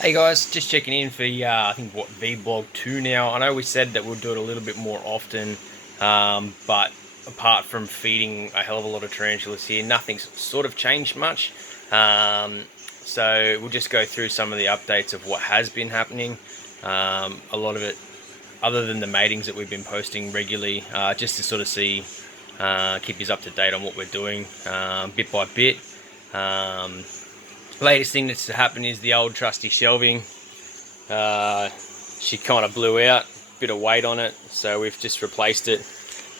Hey guys, just checking in for I think what vlog 2 now. I know we said that we'll do it a little bit more often, but apart from feeding a hell of a lot of tarantulas here, nothing's sort of changed much. So we'll just go through some of the updates of what has been happening. A lot of it, other than the matings that we've been posting regularly, just to sort of see, keep you up to date on what we're doing bit by bit. Latest thing that's happened is the old trusty shelving. She kind of blew out, bit of weight on it, so we've just replaced it.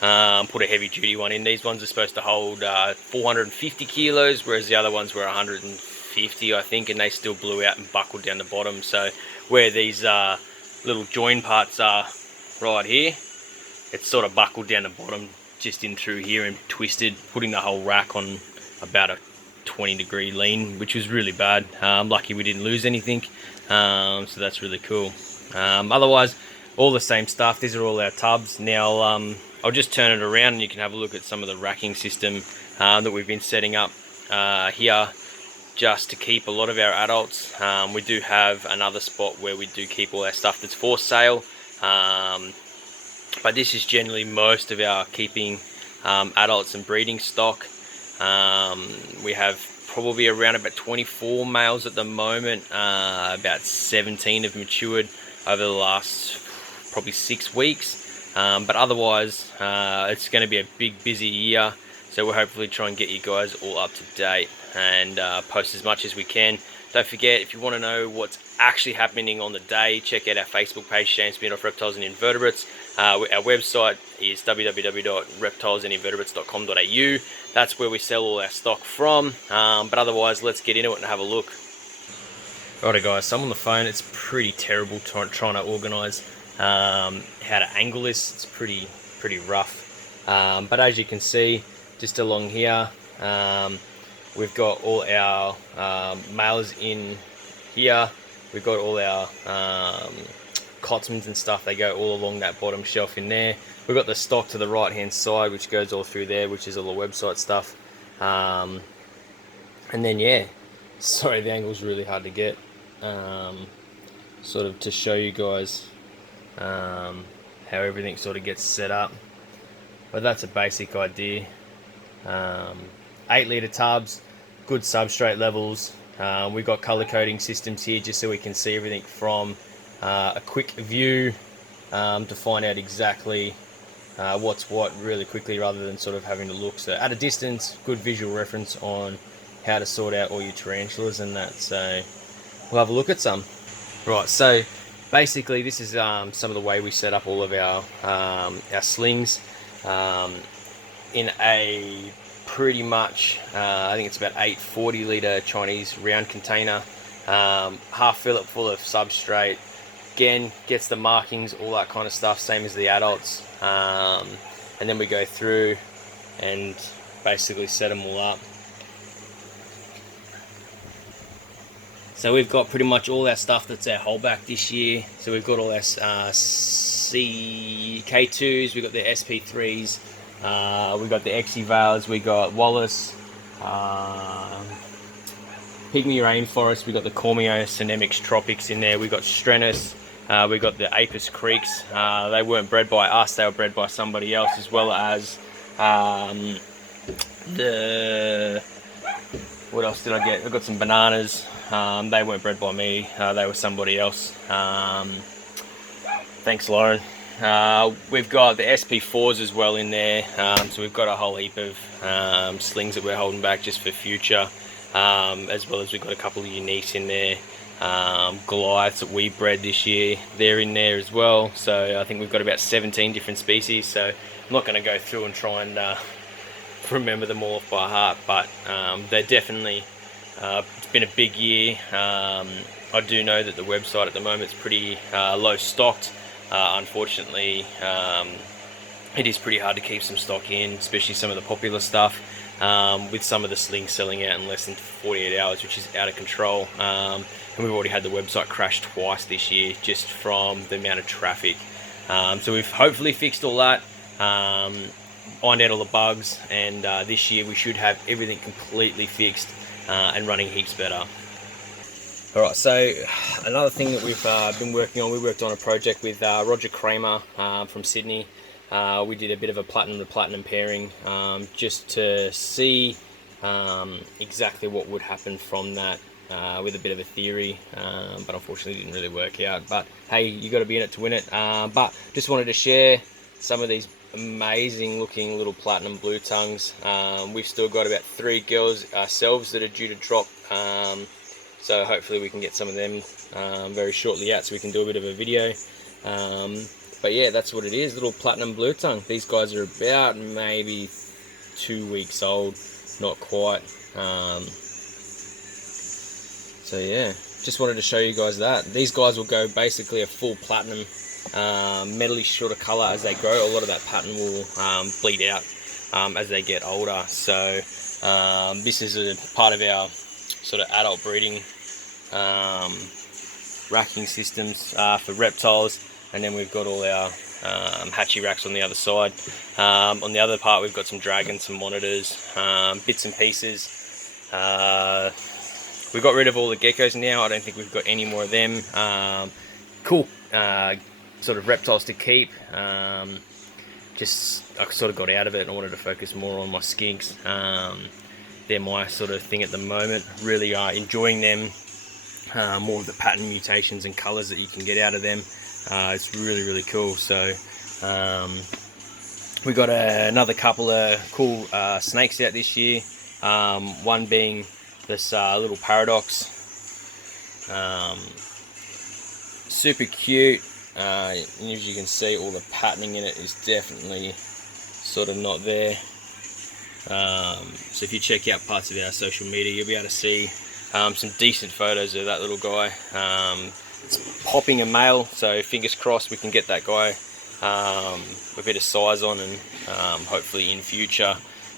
Put a heavy duty one in. These ones are supposed to hold 450 kilos, whereas the other ones were 150, I think, and they still blew out and buckled down the bottom. So where these little join parts are right here, it's sort of buckled down the bottom, just in through here and twisted, putting the whole rack on about a 20-degree lean, which was really bad. Lucky we didn't lose anything, so that's really cool. Otherwise, all the same stuff. These are all our tubs. Now, I'll just turn it around and you can have a look at some of the racking system that we've been setting up here, just to keep a lot of our adults. We do have another spot where we do keep all our stuff that's for sale, but this is generally most of our keeping adults and breeding stock. We have probably around about 24 males at the moment. About 17 have matured over the last probably 6 weeks. But otherwise, it's going to be a big, busy year. So we'll hopefully try and get you guys all up to date and post as much as we can. Don't forget, if you want to know what's actually happening on the day, check out our Facebook page, Shane Smirnoff Reptiles and Invertebrates. Our website is www.reptilesandinvertebrates.com.au. That's where we sell all our stock from. But otherwise, let's get into it and have a look. Righto guys, so I'm on the phone. It's pretty terrible trying to organise how to angle this. It's pretty rough. But as you can see, just along here, we've got all our males in here. We've got all our Cotsmans and stuff. They go all along that bottom shelf in there. We've got the stock to the right hand side, which goes all through there, which is all the website stuff. And then yeah, sorry, the angle's really hard to get. Sort of to show you guys how everything sort of gets set up. But that's a basic idea. 8-litre tubs, good substrate levels. We've got colour coding systems here just so we can see everything from a quick view to find out exactly what's what really quickly, rather than sort of having to look. So at a distance, good visual reference on how to sort out all your tarantulas and that. So we'll have a look at some. Right, so basically this is some of the way we set up all of our slings in a pretty much, I think it's about 8 40-litre Chinese round container, half fill it full of substrate. Again, gets the markings, all that kind of stuff, same as the adults. And then we go through and basically set them all up. So we've got pretty much all our stuff that's our holdback this year. So we've got all our CK2s, we've got the SP3s, we've got the Exivales, we got Wallace, Pygmy Rainforest, we got the Cormio Cinemix Tropics in there, we got Strenus, we got the Apis Creeks. They weren't bred by us, they were bred by somebody else, as well as what else did I get? I got some bananas. They weren't bred by me, they were somebody else. Thanks, Lauren. We've got the SP4s as well in there, so we've got a whole heap of slings that we're holding back just for future, as well as we've got a couple of uniques in there. Goliaths that we bred this year, they're in there as well. So I think we've got about 17 different species, so I'm not going to go through and try and remember them all off by heart, but they're definitely, it's been a big year. I do know that the website at the moment is pretty low stocked. Unfortunately, it is pretty hard to keep some stock in, especially some of the popular stuff, with some of the slings selling out in less than 48 hours, which is out of control. And we've already had the website crash twice this year just from the amount of traffic. So we've hopefully fixed all that, ironed out all the bugs, and this year we should have everything completely fixed and running heaps better. Alright, so another thing that we've been working on, we worked on a project with Roger Kramer from Sydney. We did a bit of a platinum to platinum pairing just to see exactly what would happen from that with a bit of a theory, but unfortunately didn't really work out. But hey, you got to be in it to win it. But just wanted to share some of these amazing looking little platinum blue tongues. We've still got about 3 girls ourselves that are due to drop. So hopefully we can get some of them very shortly out so we can do a bit of a video. But yeah, that's what it is, little platinum blue tongue. These guys are about maybe 2 weeks old, not quite. So yeah, just wanted to show you guys that. These guys will go basically a full platinum, metally sort of colour as they grow. A lot of that pattern will bleed out as they get older. So this is a part of our sort of adult breeding racking systems for reptiles, and then we've got all our hatchie racks on the other side. On the other part we've got some dragons, some monitors, bits and pieces. We got rid of all the geckos now. I don't think we've got any more of them. Cool sort of reptiles to keep. Just I sort of got out of it and I wanted to focus more on my skinks. They're my sort of thing at the moment. Really enjoying them. More of the pattern mutations and colours that you can get out of them. It's really cool. So we got another couple of cool snakes out this year. One being this little paradox. Super cute. As you can see, all the patterning in it is definitely sort of not there. So if you check out parts of our social media, you'll be able to see some decent photos of that little guy. It's popping a male, so fingers crossed we can get that guy a bit of size on, and hopefully in future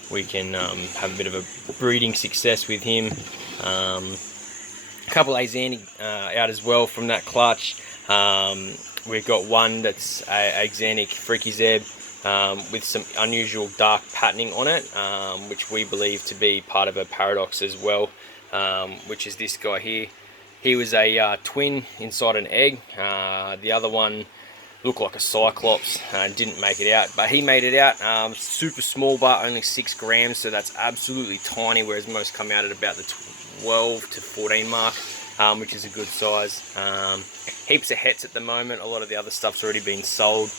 we can have a bit of a breeding success with him. A couple Axanthic out as well from that clutch. We've got one that's a Axanthic Freaky Zeb with some unusual dark patterning on it, which we believe to be part of a paradox as well, which is this guy here. He was a twin inside an egg. The other one looked like a cyclops and didn't make it out, but he made it out. Super small bar, only 6 grams, so that's absolutely tiny, whereas most come out at about the 12 to 14 mark, which is a good size. Heaps of hets at the moment. A lot of the other stuff's already been sold.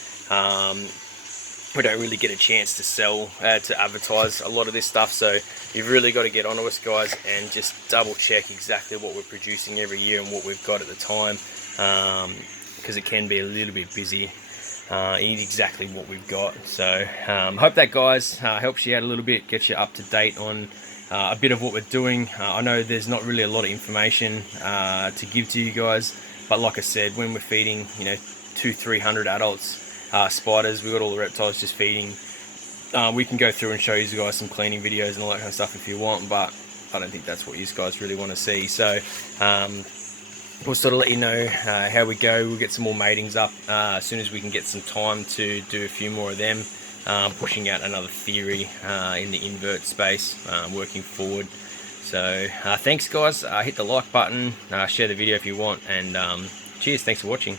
We don't really get a chance to sell, to advertise a lot of this stuff, so you've really got to get onto us, guys, and just double check exactly what we're producing every year and what we've got at the time, because it can be a little bit busy in exactly what we've got. So hope that, guys, helps you out a little bit, gets you up to date on a bit of what we're doing. I know there's not really a lot of information to give to you guys, but like I said, when we're feeding 200-300 adults spiders, we've got all the reptiles just feeding. We can go through and show you guys some cleaning videos and all that kind of stuff if you want, but I don't think that's what you guys really want to see. So we'll sort of let you know how we go. We'll get some more matings up as soon as we can get some time to do a few more of them, pushing out another theory in the invert space, working forward. So thanks, guys. Hit the like button, share the video if you want, and cheers. Thanks for watching.